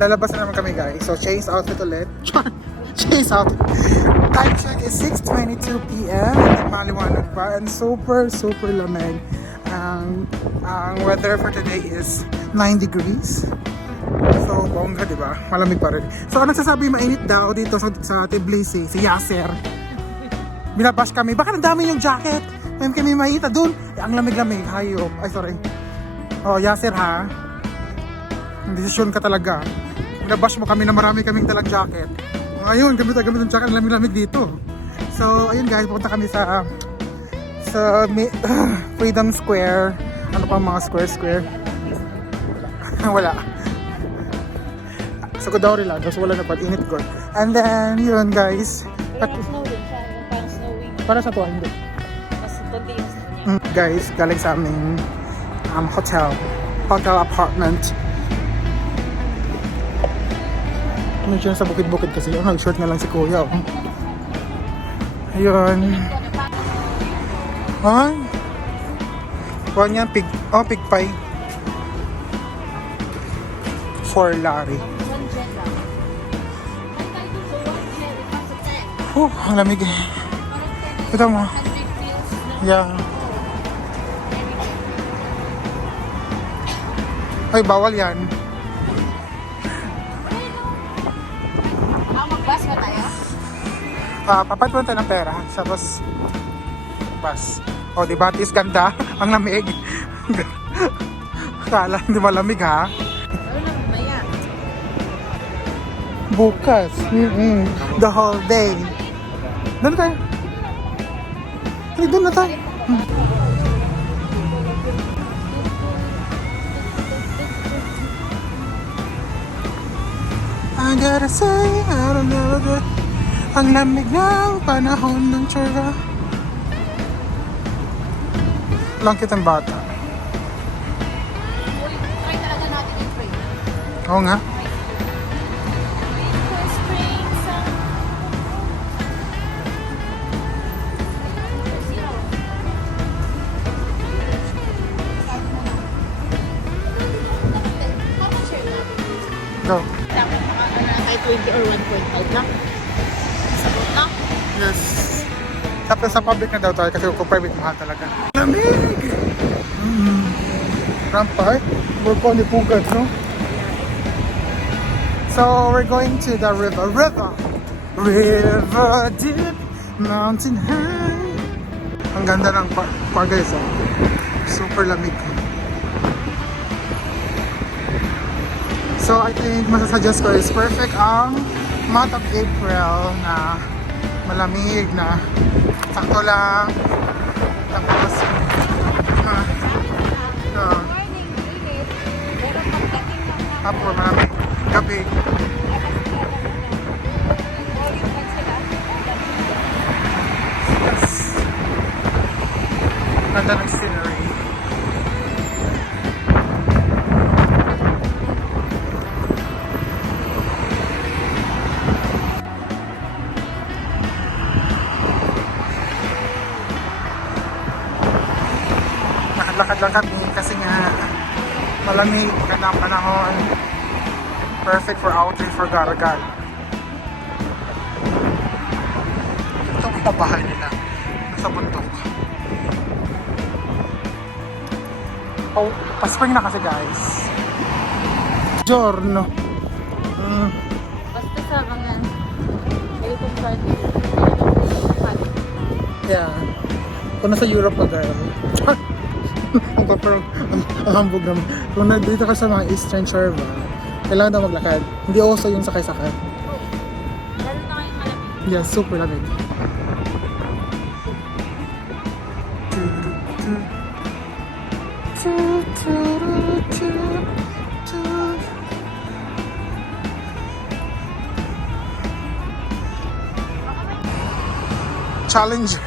Lalabas na naman kami guys. So chase outfit ulit. Chase outfit. Time check is 6:22 PM. Maliwanag pa and super lamig. Ang weather for today is 9 degrees. So bongga, di ba? Malamig pa rin. So ang nagsasabi mainit daw dito sa Tbilisi, si Yasser. Binabash kami. Baka ang dami yung jacket. Ngayon kami mainita doon. Ang lamig-lamig. Hayop. Ay sorry. Oh, Yasser ha. Desisyon ka talaga. Binabash mo kami na marami kaming dalang jacket. Ngayon, gamit ng jacket. Ang lamig-lamig dito. So, ayun guys. Pupunta kami sa Freedom Square. Ano pa mga square? Wala. Sa Godauri lang. Kasi wala na pag-init ko. And then, yun guys. Parang snow din siya. Parang snowy. Para sa tuwa, hindi. Mas konti yung snow niya. Guys, galing sa aming hotel apartment. Medyo sa bukid-bukid kasi yung nag-short na lang si Kuya. Ayun. Ay. Kuha niya, pig pie. For Larry. Ang lamig eh. Ito mo. Yeah. Ay, bawal yan. Mag-bus ba tayo? Papatuan tayo ng pera. Tapos, bus. O, diba? Tis ganda. Ang lamig. Kala, hindi malamig ha? Bukas. The whole day. Doon tayo. Ay, doon na tayo. I gotta say, I don't know that. Ang lamig ng panahon ng tsura. Lang kitang bata. Try talaga natin yung spring. Oo nga. Go. Dapat makakana na tayo 20 or 1.5 lang. Sabot na. Yes. Tapos sa public na daw tayo kasi kung private mahal talaga. Lamig! Rampart? We're going to Pugat, no? So we're going to the river. River deep, mountain high. Ang ganda ng park guys. Oh. Super lamig. So I think masasuggest ko is perfect ang month of April na malamig na sakto lang. Tapos Morning, init. Pero pagdating ng tapos malamig gabi. Yes. Ganda ng scenery. Lakad lang kami kasi nga malamig, magandang panahon, perfect for outing for Garagal. Ito ang pabahay nila nasa bundok. Oh, pa-spring na kasi guys. Giorno. Basta sa mga European party. Yeah. Kung nasa Europe ka girl. Ang hambog naman. Kung nandito ka sa mga Eastern Shore ba, kailangan daw maglakad. Hindi also yung sakay-sakay. Lalo na kayong malamig. Yeah, super lamig. Challenger.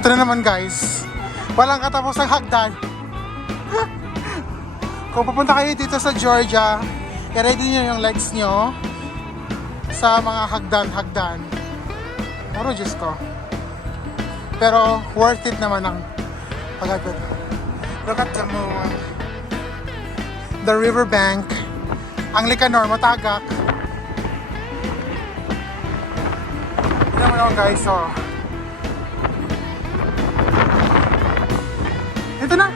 Ito na naman guys. Walang katapos ng hagdan. Kung pupunta kayo dito sa Georgia, i-ready nyo yung legs nyo sa mga hagdan. Puro Diyos ko. Pero worth it naman ang pagagod. Look at the moon. The riverbank Ang Licanor, matagak. Tignan mo naman guys, oh. Ito na.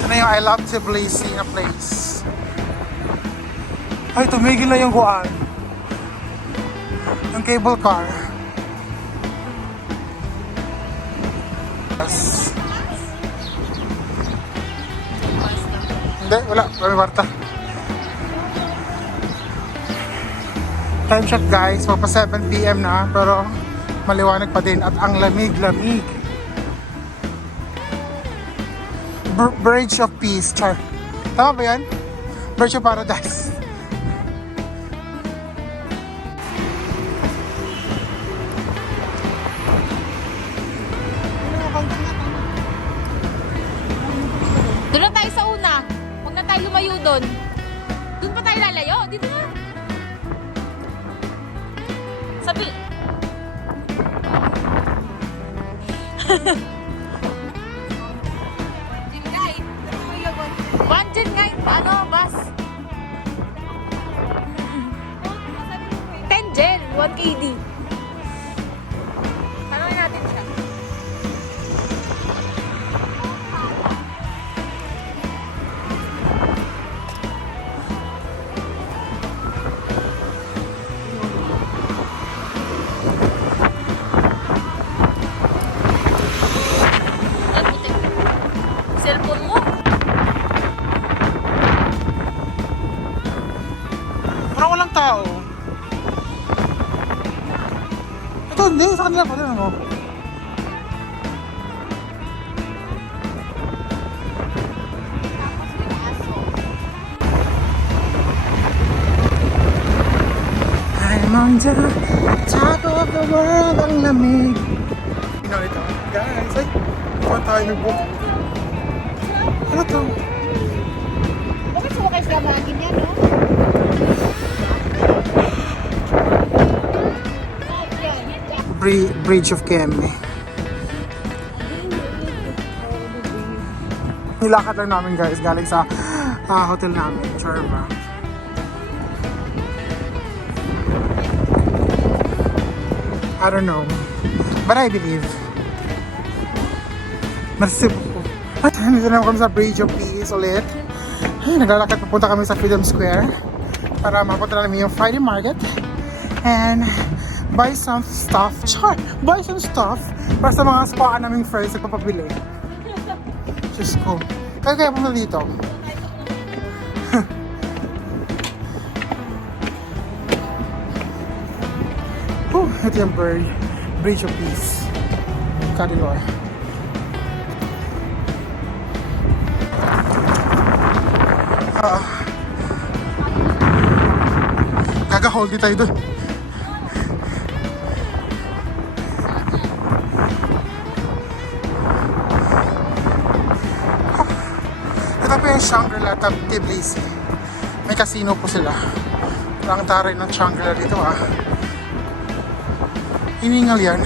Ito na yung I love Tbilisi na place. Ay, tumigil na yung kuan. Yung cable car. Yes. Hindi, wala. Wala Marta. Time check guys, pa 7 PM na, pero maliwanag pa din at ang lamig-lamig. Bridge of Peace, char. Tama ba yan? Bridge of Paradise. Doon na tayo sa una. Huwag na tayo lumayo doon. Doon pa tayo lalayo. Dito na. Sabi... Banjin nga yung ano, bus. 10 gel, 1 KD. Tanongin natin siya. Cellphone mo? Parang walang tao. Ito, hindi. Sa kanila pa rin ako. I'm on the top of the world. Ang lamig. Tingnan ito. Guys, ay. Kuhan tayo may book. Ano to? Bakit sa wakas gamagin yan, no? Bridge of Kemme. Nilakad lang namin guys, galing sa hotel namin, Charva. I don't know, but I believe. Masip ko. At nandito naman kami sa Bridge of Peace ulit. Ay, naglalakad, papunta kami sa Freedom Square para mapunta namin yung Friday Market and buy some stuff. Char! Buy some stuff para sa mga squaan naming friends na papabili. Diyos ko. Kaya punta dito. Ito yung Bridge of Peace. Corridor. Gaga-hold di tayo dun. Ito po yung Shangri-La Tbilisi. May casino po sila. Ang taray ng Shangri-La dito ah. Hiningal yan.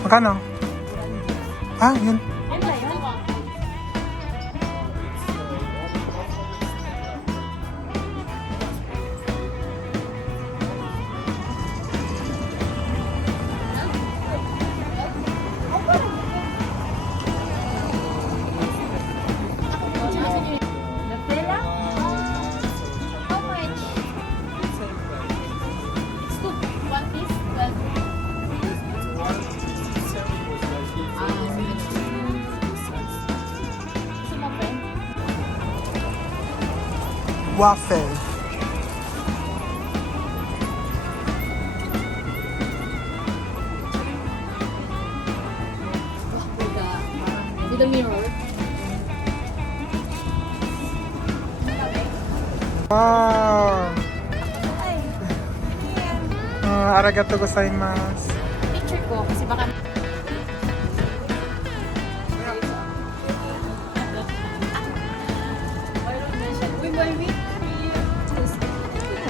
Magkano? Ah, yun. Waffle. the mirror. Wow! Arigato gozaimasu. Picture ko kasi baka...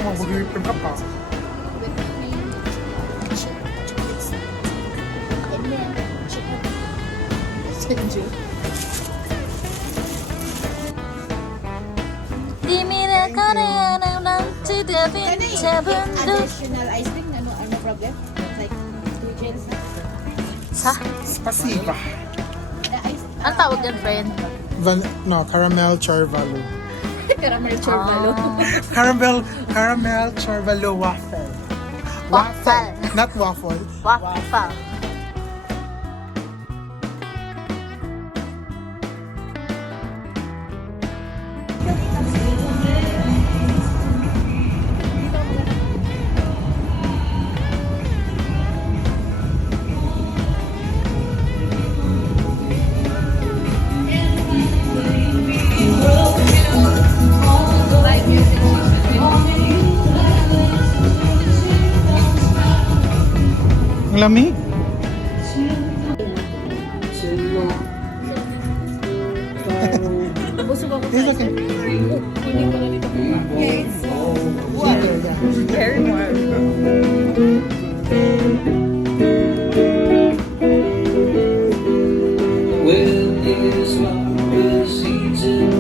Mag-whipping ka pa. Additional ice cream, ano problem? Like, 2 gels. Sa? Spasiba. The ice, Ang tawag yan, friend? Caramel Charvalo. caramel chorvalo. Caramel Charvalo waffle. Waffle. Not waffle. Waffle. Ang lamig. Busog ako. It's okay. Hindi ko na dito. Yeah, it's warm. Very warm. Well, his love was eaten